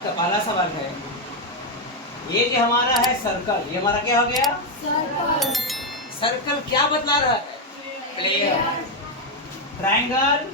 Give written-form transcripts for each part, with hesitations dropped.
तो पहला सवाल है, ये जो हमारा है सर्कल, ये हमारा क्या हो गया? सर्कल। सर्कल क्या बतला रहा है? Player. Triangle?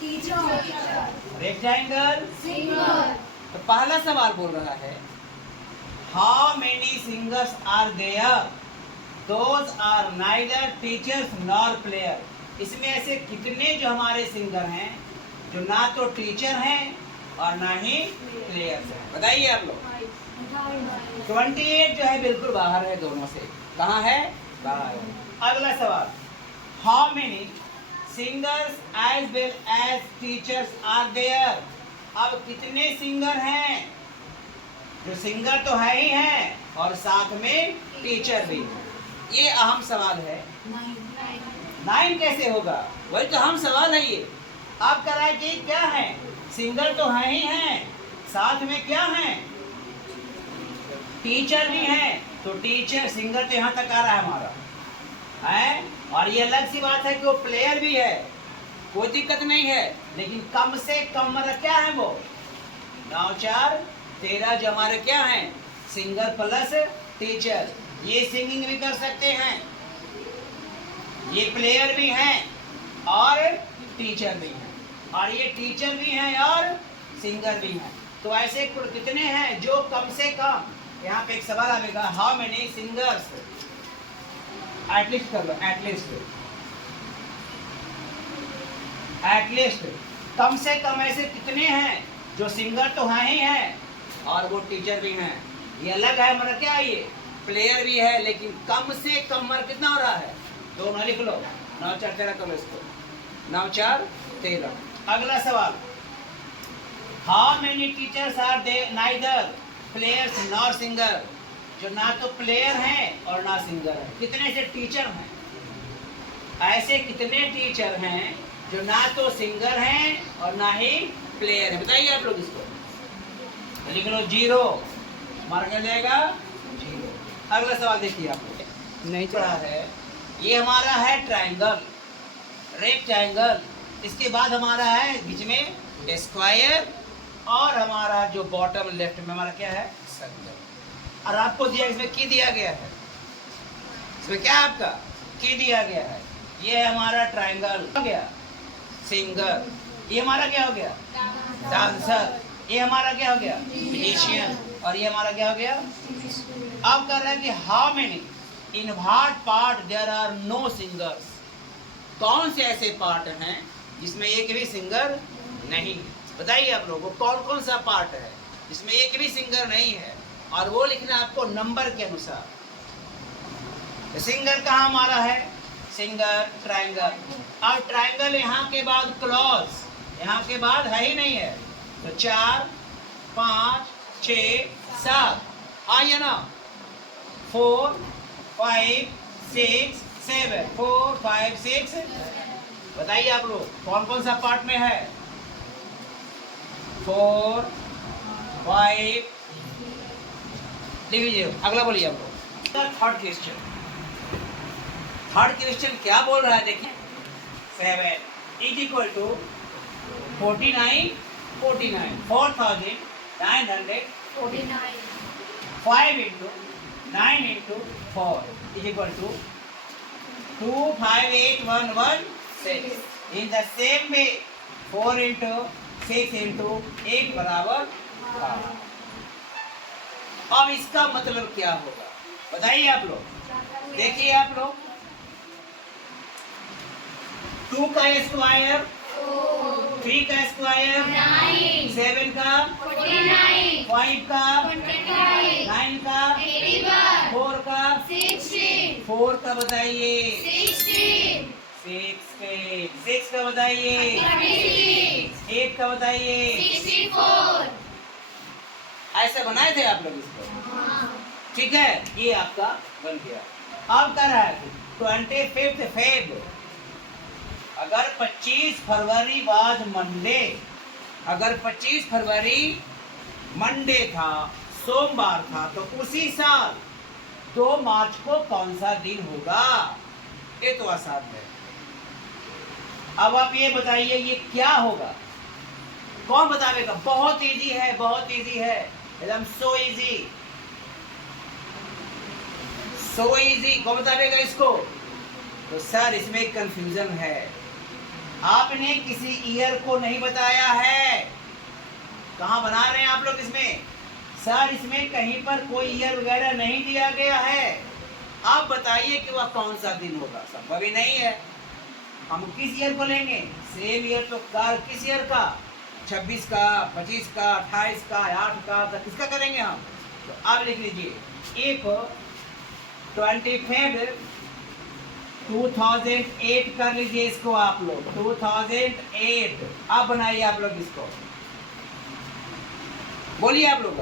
Teacher. Rectangle? Singer. तो पहला सवाल बोल रहा है, how many singers are there? Those are neither teachers nor player. इसमें ऐसे कितने जो हमारे सिंगर हैं जो ना तो टीचर हैं और ना ही प्लेयर्स हैं? बताइए आप लोग। 28 जो है बिल्कुल बाहर है दोनों से। कहाँ है? बाहर है। अगला सवाल, how many singers as well as teachers are there? अब कितने सिंगर हैं? जो सिंगर तो है ही हैं और साथ में टीचर भी है। ये अहम सवाल है। 9 कैसे होगा? वही तो अहम सवाल है ये। आप कह रहा है कि क्या है? सिंगर तो है ही हैं, साथ में क्या है? टीचर भी हैं। तो टीचर सिंगर तो यहाँ तक आ रहा है हमारा है। और ये अलग सी बात है कि वो प्लेयर भी है, कोई दिक्कत नहीं है, लेकिन कम से कम मतलब क्या है वो? 9 4 13 जो हमारे क्या है? Singer plus teacher. ये सिंगिंग भी कर सकते हैं, ये प्लेयर भी हैं और टीचर भी हैं, और ये टीचर भी हैं और सिंगर भी हैं। तो ऐसे कितने हैं जो कम से कम? यहाँ पे एक सवाल आएगा, हाउ मेनी सिंगर्स? एटलीस्ट कर लो, एटलीस्ट कम से कम ऐसे कितने हैं जो सिंगर तो हैं ही हैं और वो टीचर भी हैं? ये अलग है हमारा क्या? ये प्लेयर भी है, लेकिन कम से कम मर कितना हो रहा है? दोनों लिख लो, 9 4 13 करो इसको, 9 4 13। अगला सवाल, how many teachers are they neither players nor singer? जो ना तो प्लेयर हैं और ना सिंगर है। कितने से टीचर हैं? ऐसे कितने टीचर हैं जो ना तो सिंगर हैं और ना ही प्लेयर है? बताइए आप लोग इसको। लिख लो 0, मार क्या जाएगा? 0। अगला सवाल देखिए आप लोग, नहीं पढ़ा है। ये हमारा है ट्रायंगल, रेक्टेंगल, इसके बाद हमारा है बीच में स्क्वायर, और हमारा जो बॉटम लेफ्ट में हमारा क्या है? सर्कल। और आपको दिया, इसमें की दिया गया है, इसमें क्या आपका की दिया गया है? ये है हमारा ट्रायंगल हो गया, सिंगर। ये हमारा क्या हो गया? डांसर। ये हमारा क्या हो गया? म्यूजिशियन। और ये हमारा क्या हो गया? अब कर रहे हैं कि how many in what part there are no singers? कौन से ऐसे पार्ट हैं जिसमें एक भी सिंगर नहीं? बताइए आप लोगों को, कौन कौन सा पार्ट है जिसमें एक भी सिंगर नहीं है? और वो लिखना आपको नंबर के अनुसार। सिंगर कहाँ हमारा है? Singer triangle. अब ट्रायंगल यहाँ के बाद क्लॉज, यहाँ के बाद है ही नहीं है, तो 4 5 6 7 आइए ना, 4 5 6 7 4 5 6। बताइए आप लोग कौन कौन सा पार्ट में है? 4 5 लीजिए। अगला बोलिए आप लोग। थर्ड क्वेश्चन क्या बोल रहा है? देखिए, 7 is equal to 49 49 5 into 9 into 4 is equal to 25811 in the same way 4 into 6 into 8 बराबर 12। अब इसका मतलब क्या होगा? बताइए आप लोग। देखिए आप लोग, 2 का स्क्वायर 3 का स्क्वायर 7 का 5 का 9 का 4 का 4 का बताइए 6 का बताइए 8 का बताइए। ऐसे बनाए थे आप लोग इसको, ठीक है? ये आपका बन गया। अब कर रहा है 25 फेब। अगर 25 फरवरी बाद मंडे, अगर 25 फरवरी मंडे था, सोमवार था, तो उसी साल 2 मार्च को कौन सा दिन होगा? ये तो आसान है। अब आप ये बताइए ये क्या होगा? कौन बतावेगा? बहुत इजी है, बहुत इजी है, एकदम सो इजी, सो इजी। कौन बतावेगा इसको? तो सर इसमें कंफ्यूजन है, आपने किसी ईयर को नहीं बताया है। कहाँ बना रहे हैं आप लोग इसमें? सर इसमें कहीं पर कोई ईयर वगैरह नहीं दिया गया है। आप बताइए कि वह कौन सा दिन होगा। संभव ही नहीं है। हम किस ईयर को लेंगे? सेम ईयर तो किस ईयर का? 26 का, 25 का, 28 का, 8 का, तो किसका करेंगे हम? तो अब लिख लीजिए, एक 25 2008 कर लीजिए इसको आप लोग, 2008। अब बनाइए आप लोग इसको, बोलिए आप लोग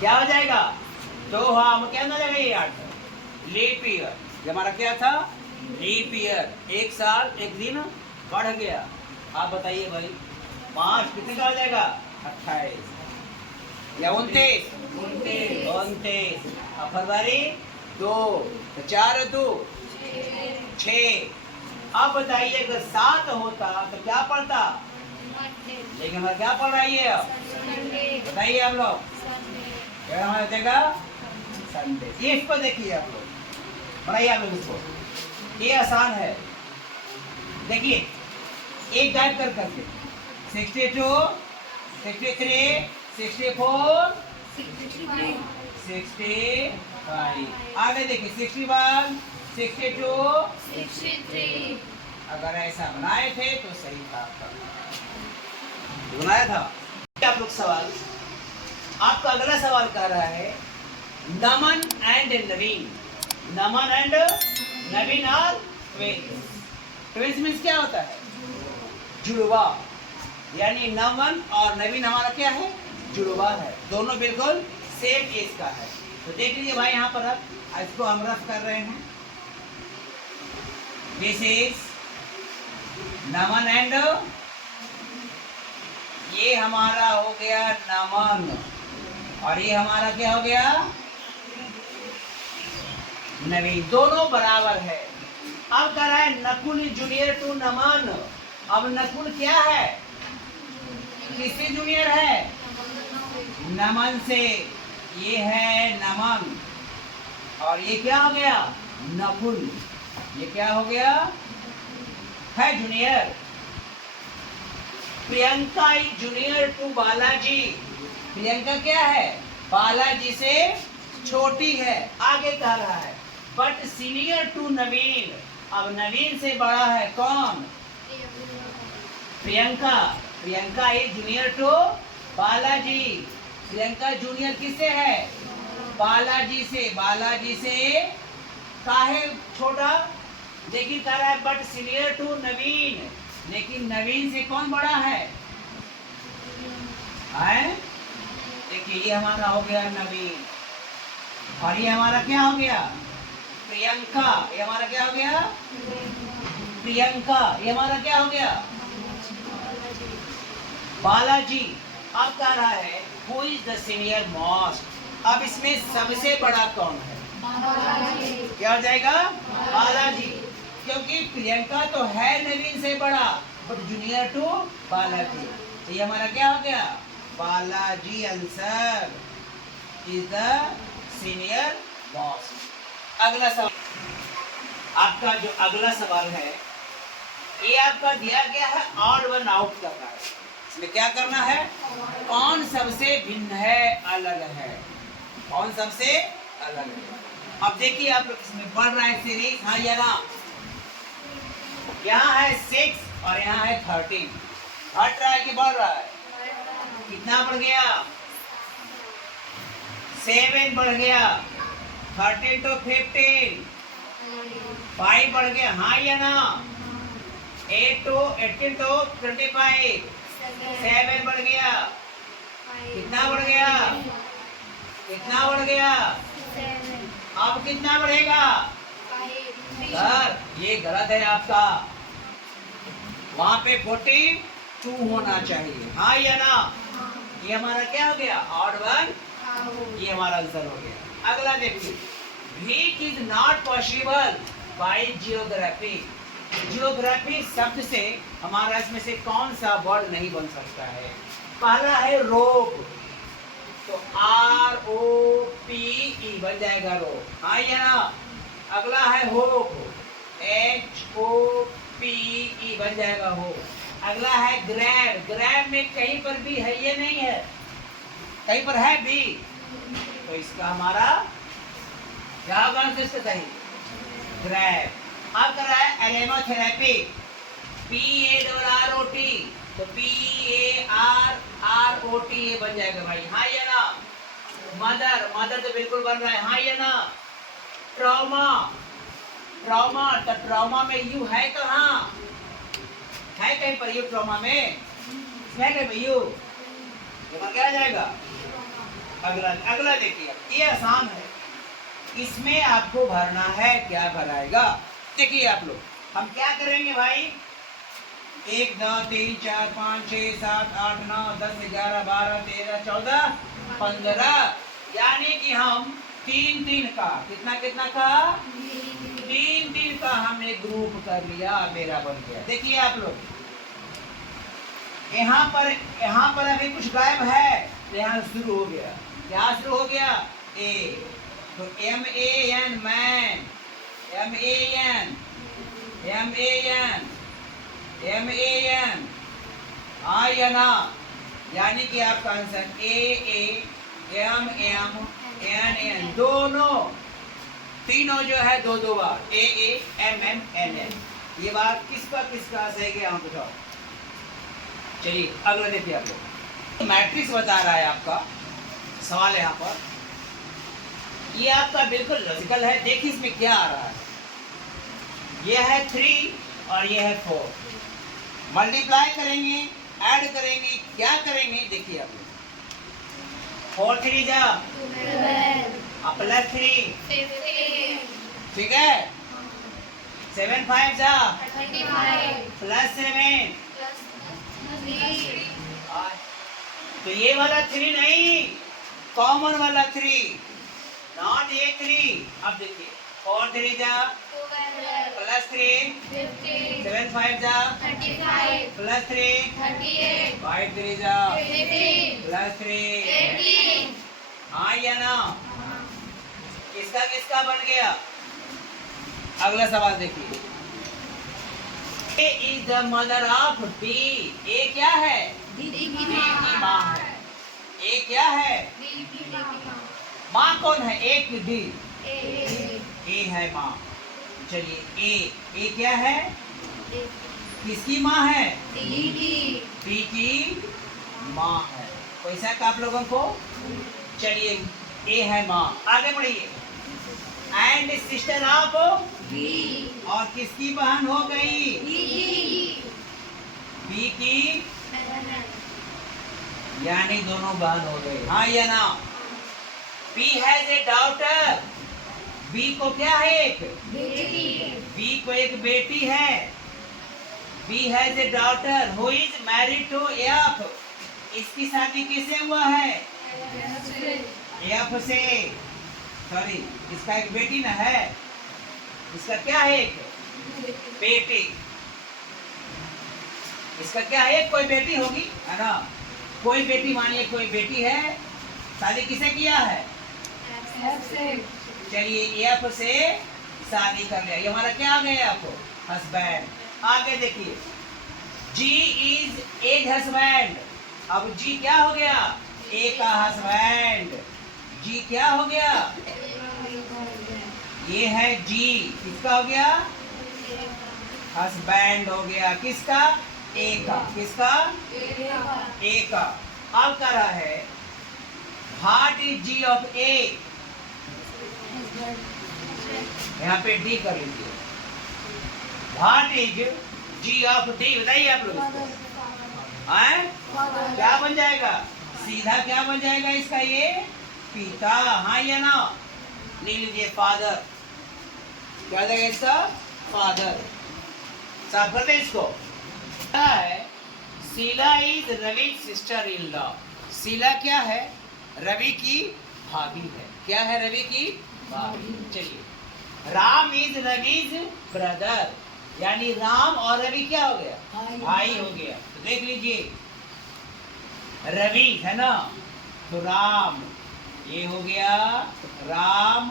क्या हो जाएगा? तो हम क्या हो जाएगा? ये 8 लीप ईयर। ये हमारा क्या था? Leap year. एक साल एक दिन बढ़ गया। आप बताइए भाई, 5 कितने का हो जाएगा? 28 या 29? 29। अब फरवरी 2, 4 2 6। अब बताइए अगर 7 होता तो क्या पढ़ता? लेकिन हमारा क्या पढ़ रहा है? अब बताइए आप लोग, क्या हमारा देगा? संडे। ये इसको देखिए आप लोग, बनाइए आप लोग इसको, ये आसान है। देखिए एक गायब कर करके 62 63 64 65। आगे देखिए 61 62 63। अगर ऐसा बनाए थे तो सही था आपका, बनाया था। आप लोग सवाल, आपका अगला सवाल कह रहा है नमन एंड नवीन। नमन एंड नवीन और ट्विंस। ट्विंस मीन्स क्या होता है? जुड़वा। यानी नमन और नवीन हमारा क्या है? जुड़वा है। दोनों बिल्कुल सेम एज का है। तो देख लीजिए भाई, यहाँ पर अब इसको हम रफ कर रहे हैं। दिस इज नमन एंड, ये हमारा हो गया नमन, और ये हमारा क्या हो गया? नवीन। दोनों बराबर है। अब कह रहा है नकुल जूनियर टू नमन। अब नकुल क्या है? किससे जूनियर है? नमन से। ये है नमन, और ये क्या हो गया? नकुल। ये क्या हो गया? है junior. Priyanka is junior to Balaji. Priyanka क्या है? बालाजी से छोटी है। आगे कह रहा है बट सीनियर टू नवीन। अब नवीन से बड़ा है कौन? Priyanka. Priyanka is junior to Balaji. Priyanka junior किससे है? बालाजी से। बालाजी से काहे छोटा? लेकिन कह रहा है बट सीनियर टू नवीन, लेकिन नवीन से कौन बड़ा है? देखिए ये हमारा हो गया नवीन, और ये हमारा क्या हो गया? प्रियंका। ये हमारा क्या हो गया? प्रियंका। ये हमारा क्या हो गया? बालाजी। अब कह रहा है who is the senior most. अब इसमें सबसे बड़ा कौन है? बालाजी। क्या हो जाएगा? बालाजी। क्योंकि प्रियंका तो है नवीन से बड़ा, बट जूनियर टू बालाजी। तो ये हमारा क्या हो गया? Balaji answer is the senior most. अगला सवाल, आपका जो अगला सवाल है ये आपका दिया गया है ऑड वन आउट करना है। इसमें क्या करना है? कौन सबसे भिन्न है, अलग है? कौन सबसे अलग है? अब देखिए आप लोग इसमें बढ़ रहा है सीरीज, हाँ या ना? यहाँ है 6 और यहाँ है 13। घट रहा है कि बढ़ रहा है? कितना बढ़ गया? 7 बढ़ गया। 13 to 15 5 बढ़ गया, हाँ या ना? 8 to 18 to 25 7 बढ़ गया। कितना बढ़ गया? कितना बढ़ गया? अब कितना बढ़ेगा? सर ये गलत है आपका, वहां पे 42 होना चाहिए, हाँ या ना? ये हमारा क्या हो गया? Odd one. ये हमारा आंसर हो गया। अगला देखिए, which is not possible by geography. Geography शब्द से हमारा इसमें से कौन सा वर्ड नहीं बन सकता है? पहला है रोप, तो ROPE बन जाएगा रोप, हाँ या ना। अगला है होप, HOPE बन जाएगा हो। अगला है ग्रैब, ग्रैब में कहीं पर भी है ये नहीं है, कहीं पर है भी, तो इसका हमारा क्या होगा आंसर सही? ग्रैब। अब कर रहा है एरोमेथेरेपी, PARROT, तो PARROT ये बन जाएगा भाई, हाँ या ना। मदर, मदर तो बिल्कुल बन रहा है, हाँ या ना। ट्रॉमा, ट्रॉमा, तो ट्रॉमा में यू है कहाँ? है कहीं पर यू ट्रॉमा में? है कहीं पर यू? तो क्या आ जाएगा? अगला, अगला देखिए, ये आसान है, इसमें आपको भरना है, क्या भराएगा? देखिए आप लोग, हम क्या करेंगे भाई? 1 2 3 4 5 6 7 8 9 10 11 12 13 14 15, यानी कि हम 3 का, कितना कितना का? 3 का हमने ग्रुप कर लिया, मेरा बन गया। देखिए आप लोग, यहाँ पर अभी कुछ गायब है, तो यहाँ शुरू हो गया, क्या शुरू हो गया? ए, तो MAN मैन, MAN, हाँ या ना। यानी कि आपका आंसर AAMMNN, दोनों, तीनों जो है दो दो बार, AAMMNN। ये बात किसका सही गया हम बताओ। चलिए अगला देखिए आप लोग, मैट्रिक्स बता रहा है आपका सवाल यहाँ पर, ये आपका बिल्कुल लॉजिकल है। देखिए इसमें क्या आ रहा है, ये है 3 और ये है 4, मल्टीप्लाई करेंगे, ऐड करेंगे, क्या करेंगे? देखिए आप लोग, 4 3 जा प्लस 3, ठीक है, 7 5 जा प्लस 7, तो ये वाला 3 नहीं, कॉमन वाला 3, नॉट ये 3। अब देखिए 4 3 जा प्लस 3, 7 5 जा प्लस 3, 5 3 जा प्लस 3, हाँ या ना। किसका किसका बन गया? अगला सवाल देखिए, A is the mother of B, A क्या है? D की माँ है। A क्या है? माँ कौन है? A की D, A है माँ। चलिए A क्या है? किसकी माँ है? D की माँ है। कोई शक आप लोगों को? चलिए A है माँ, आगे बढ़िए। एंड सिस्टर ऑफ B, और किसकी बहन हो गई? B की, यानी दोनों बहन हो गई, हाँ या ना। B has a daughter, B को क्या है? एक B को एक बेटी है। B has a daughter who is married to F, इसकी शादी किससे हुआ है? F से, सॉरी, इसका एक बेटी ना है, इसका क्या है? एक बेटी, इसका क्या है? कोई बेटी होगी, है ना। कोई बेटी, मानिए कोई बेटी है, शादी किसे किया है? चलिए F से शादी कर लिया, ये हमारा क्या आ गया? आपको हस्बैंड। आगे देखिए, G इज एज हस्बैंड, अब G क्या हो गया? A का हस्बैंड, G क्या हो गया? ये है G, किसका हो गया? हस्बैंड हो गया, किसका? A का, किसका? A का। अब कर रहा है, what is G of A, यहाँ पे D कर लीजिए, what is G of D, बताइए आप लोग। क्या बन जाएगा? सीधा क्या बन जाएगा इसका? ये पिता, हाँ या ना। लिख लीजिए फादर, क्या हो जाएगा इसका? फादर। साफ करते हैं इसको। Sheela is Ravi sister in law, Sheela क्या है? रवि की भाभी है। क्या है? रवि की भाभी। चलिए, राम इज रविज ब्रदर, यानी राम और रवि क्या हो गया? भाई हो गया। तो देख लीजिए, रवि है ना, तो राम, ये हो गया राम,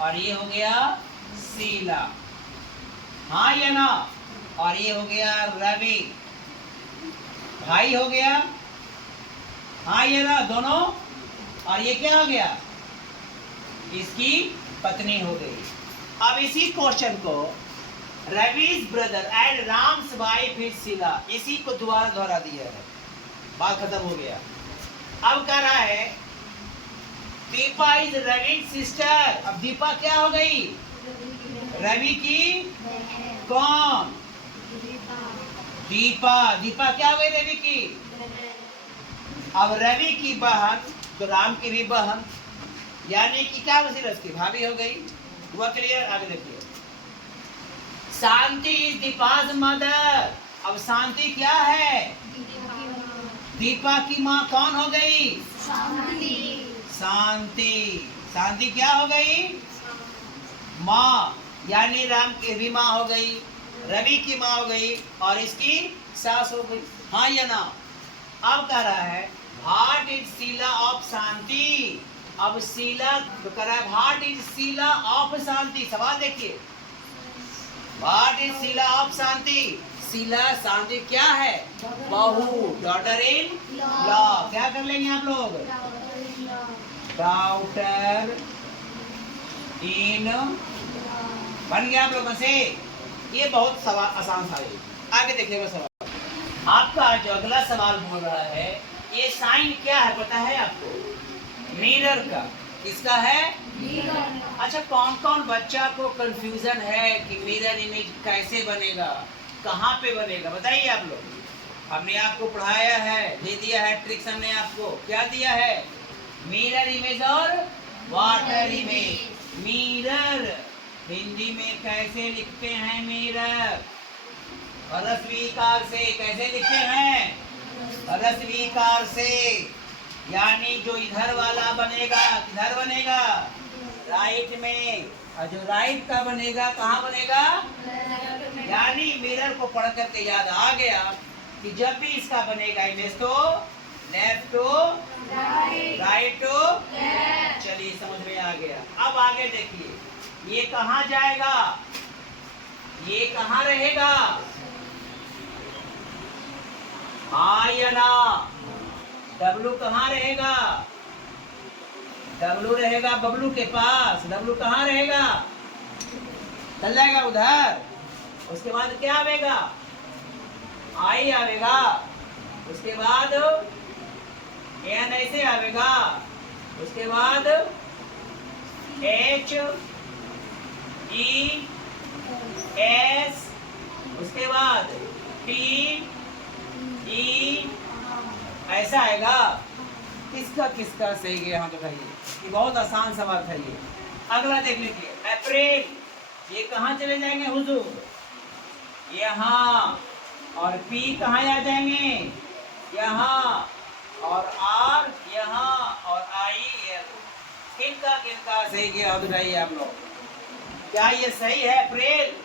और ये हो गया शीला, हाँ या ना, और ये हो गया रवि, भाई हो गया, हाँ या ना दोनों, और ये क्या हो गया? इसकी पत्नी हो गई। अब इसी क्वेश्चन को Ravi's brother and Ram's wife is Sheela, इसी को दोबारा दोहरा दिया है, बात खत्म हो गया। अब कह रहा है दीपा इज रवि's सिस्टर। अब दीपा क्या हो गई? रवि की कौन? दीपा। दीपा क्या हो गई? रवि की। अब रवि की बहन तो राम की भी बहन, यानी कि क्या वसीला उसकी भाभी हो गई। हुआ क्लियर? आगे देखिए, शांति इज दीपा's मदर। अब शांति क्या है? दीपा की माँ कौन हो गई? शांति। शांति क्या हो गई? माँ, यानी राम की भी माँ हो गई, रवि की माँ हो गई, और इसकी सास हो गई, हाँ या ना। अब कह रहा है व्हाट इज शीला ऑफ शांति। अब शीला तो कह रहा है व्हाट इज शीला ऑफ शांति। सवाल देखिए, व्हाट इज शीला ऑफ शांति। शीला शांति क्या है? बहू, डॉटर इन लॉ। क्या कर लेंगे आप लोग? डॉटर इन, बन गया आप लोगों से। ये बहुत सवाल आसान था। ये आगे देखिएगा सवाल। आपका जो अगला सवाल बोल रहा है, ये साइन क्या है पता है आपको? मिरर का। किसका है? अच्छा, कौन कौन बच्चा को कंफ्यूजन है कि मिरर इमेज कैसे बनेगा, कहाँ पे बनेगा, बताइए आप लोग। हमने आपको पढ़ाया है, दे दिया है ट्रिक्स, हमने आपको क्या दिया है? मिरर इमेज और वाटर इमेज। मिरर हिंदी में कैसे लिखते हैं? मिरर ह्रस्वीकार से। कैसे लिखते हैं? ह्रस्वीकार से, यानी जो इधर वाला बनेगा किधर बनेगा? राइट में, और जो राइट का बनेगा कहाँ बनेगा? यानी मिरर को पढ़ करके याद आ गया कि जब भी इसका बनेगा इमेज तो left to right to left. चलिए समझ में आ गया। अब आगे देखिए, ये कहाँ जाएगा? ये कहाँ रहेगा? हाँ या ना? डब्लू कहाँ रहेगा? डब्लू रहेगा बबलू के पास। डब्लू कहाँ रहेगा? चल जाएगा उधर। उसके बाद क्या आवेगा? आई आवेगा। उसके बाद एन ऐसे आवेगा। उसके बाद एच ई एस, उसके बाद टी ई ऐसा आएगा। किसका सही गया? हाँ तो कहिए, ये बहुत आसान सवाल था ये। अगला देख लीजिए, अप्रैल, ये कहाँ चले जाएंगे हुजूर? यहाँ। और पी कहाँ आ जाएंगे? यहाँ। और आर यहाँ, और आई किनका सही गया बताइए आप लोग। क्या ये सही है? अप्रैल,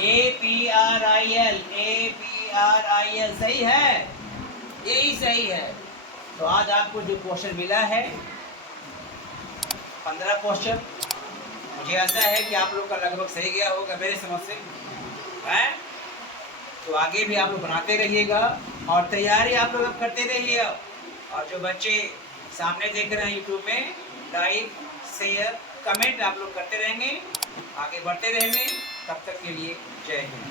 APRIL, APRIL सही है, यही सही है। तो आज आपको जो क्वेश्चन मिला है 15 क्वेश्चन, मुझे आशा है कि आप लोग का लगभग सही गया होगा मेरे समझ से, है? तो आगे भी आप लोग बनाते रहिएगा और तैयारी आप लोग करते रहिए। और जो बच्चे सामने देख रहे हैं यूट्यूब में, लाइक शेयर कमेंट आप लोग करते रहेंगे, आगे बढ़ते रहेंगे। तब तक के लिए जय हिंद।